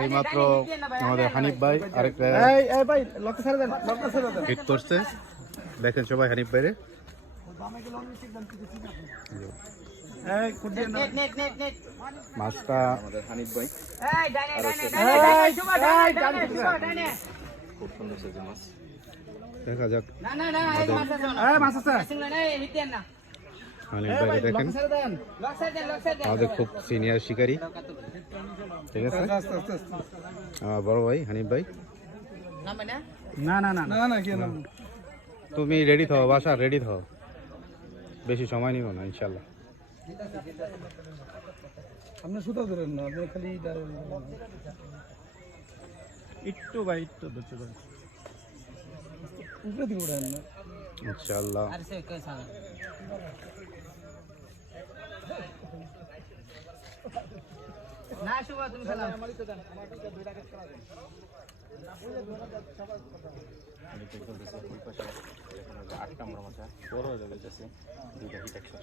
এইমাত্র আমাদের হানিফ ভাই আরেকটা হিট করছে, দেখেন সবাই হানিফ ভাইরে। মাছটা আমাদের হানিফ ভাই খুব সুন্দর সাইজের মাছ। দেখা যাক হানিফ ভাই দেখেন, আমাদের খুব সিনিয়র শিকারী, ঠিক আছে আমার বড় ভাই হানিফ ভাই। তুমি রেডি থাও, বাসা রেডি থাও, বেশি সময় নিব না ইনশাল্লাহ। আপনি সুতা ধরেন না, আপনি খালি একটু ভাই একটু ধরতে পারেন, উপরে দিকে উড়ান না ইনশাল্লাহ। না শুভ তুমি খেলা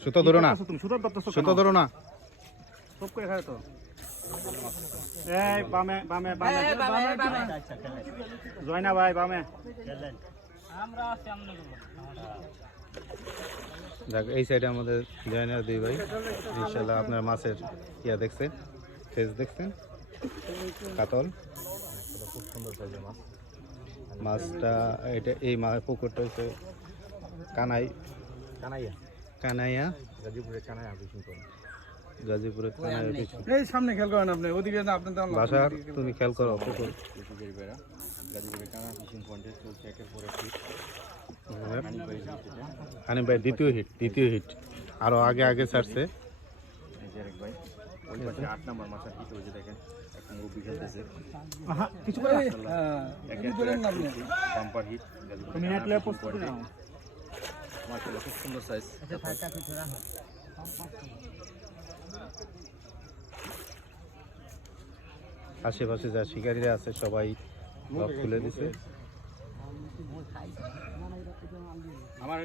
সুতো ধরো না, সুতো ধরো না, সব করে খায় তো। এই বামে বামে বামে জয়না ভাই বামে আমরা সামনে দেখ এই সাইডে আমাদের জয়নার দুই ভাই। ইনশাল্লাহ আপনার মাছের ইয়া দেখছেন, ফেস দেখছেন, কাতল খুব সুন্দর সাইজের মাছ। মাছটা এটা এই পুকুরটা হচ্ছে কানাইয়া গাজীপুরে কানাইয়া ফিশিং পয়েন্ট, গাজীপুরে কানাইয়া ফিশিং। এই সামনে খেয়াল করেন আপনি, ওদিকে না আপনি তো বাসা তুমি খেয়াল করো পুকুর গাজীপুরে কানাইয়া ফিশিং পয়েন্টে চলছে একের পর এক হিট। হানিফ ভাই দ্বিতীয় হিট আরো আগে আগে ছাড়ছে। ভাই ওই পাশে 8 নম্বর মাছের হিট হয়েছে, দেখেন এখন মুরব্বি খেলতেছে কিছু করে বাম্পার হিট। তুমি নেট লে প্রস্তুত নাও, মাশাআল্লাহ খুব সুন্দর সাইজ। আশেপাশে যা শিকারীরা আছে সবাই লক খুলে দিছে। আমার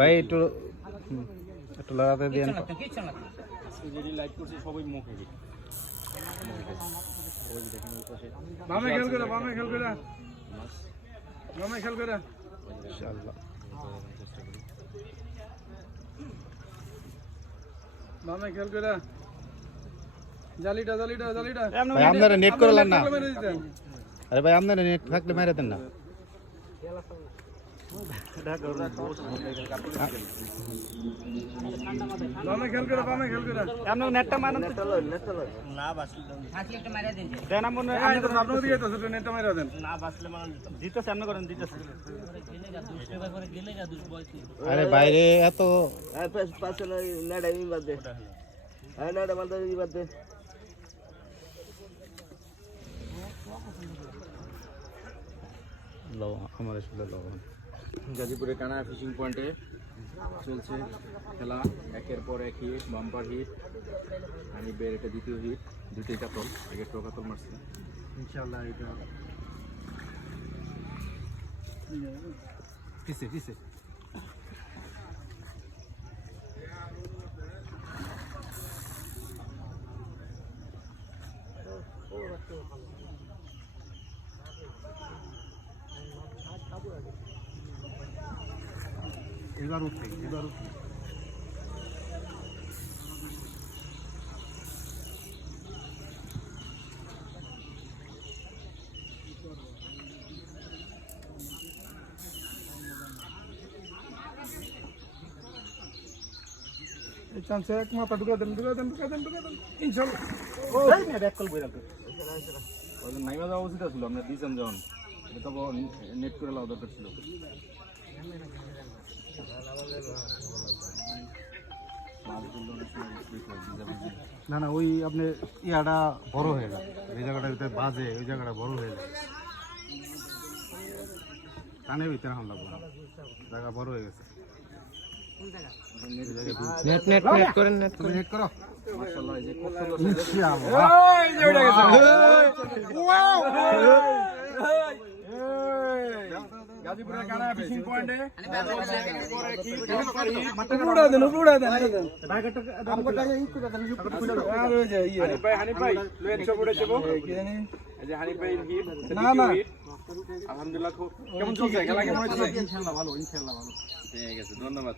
ভাই একটু লড়াতে দিন, লাইট করছে সবাই মুখে হিট। বামে খেয়াল করে, বামে খেয়াল করে, বামে খেয়াল করে ইনশাআল্লাহ। বামে খেয়াল করে, জালিটা জালিটা জালিটা ভাই আপনারা নেট করলেন না, আরে ভাই আপনারা নেট থাকলে মেরে দেন না। বামে খেয়াল করে, বামে খেয়াল করে, আপনি নেটটা মারেন না বাসলে একটা মারা দেন দেন, মনে হয় আপনি দিকে তো নেটটা মারা দেন না বাসলে মানে দিতে সামনে করেন, দিতে আরে বাইরে এত পাশে নাড়া ই বাদ দে, হ্যাঁ নাড়া বাদ দে, ই বাদ দে। আমাদের সাথে লবণ। গাজীপুরে কানাইয়া ফিশিং পয়েন্টে চলছে খেলা, একের পর এক হিট, বাম্পার হিট। হানিফের এটা দ্বিতীয় হিট, দুটোই কাতল, একের পর কাতল মারছে ইনশাআল্লাহ। এটা কিসে কিসে এবার উঠে, এবার উঠে চান্সে এক মাথা ঢুকা দেন, ঢুকা দেন, ঢুকা দেন, ঢুকা দেন ইনশাআল্লাহ। ও না ব্যাক কল বইরা তো ওই নাইমা যাওয়া উচিত ছিল, আমরা দিয়েছেন যখন এটা তো নেট করে লাও দরকার ছিল। না না ওই আপনি ইয়াটা বড় হয়ে যায়, এই জায়গাটার ভিতরে বাজে, ওই জায়গাটা বড় হয়ে যায়, কানের ভিতরে হামলা করো, জায়গা বড় হয়ে গেছে। নেট নেট নেট করেন, নেট করে নেট করো। মাশাআল্লাহ এই যে কত ইনশাআল্লাহ এই যে উঠে গেছে, ওয়াও গাজীপুরের কানা ফিশিং পয়েন্টে হানিফ ভাই লয়েন সব উড়ে যাবো এই যে হানিফ ভাই হিট না আলহামদুলিল্লাহ কেমন চলছে খেলা কেমন হচ্ছে ইনশাআল্লাহ ভালো ঠিক আছে ধন্যবাদ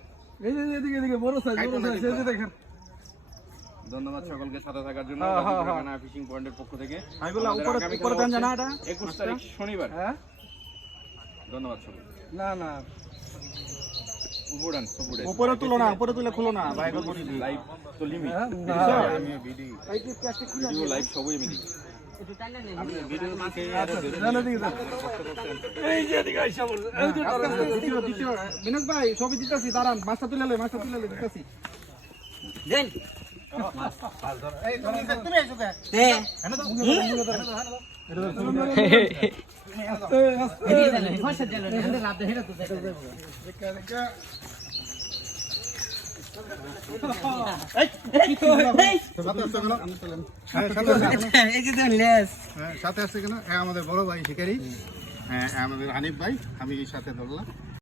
ধন্যবাদ সকলকে সাথে থাকার জন্য কানা ফিশিং পয়েন্টের পক্ষ থেকে উপরে দেন জানা এটা 21 তারিখ শনিবার হ্যাঁ ধন্যবাদ সকল না উপরে তুলো না উপরে তুলে খুলো না বাইরে করি লাইভ তো লিমিট আমি ভিডিও লাইভ সবই আমি দিই বিনোদ ভাই ছবি দিতেছি দাঁড়ান মাছটা তুলে দিতেছি সাথে আসছে কেন আমাদের বড় ভাই শিকারি আমাদের হানিফ ভাই আমি সাথে ধরলাম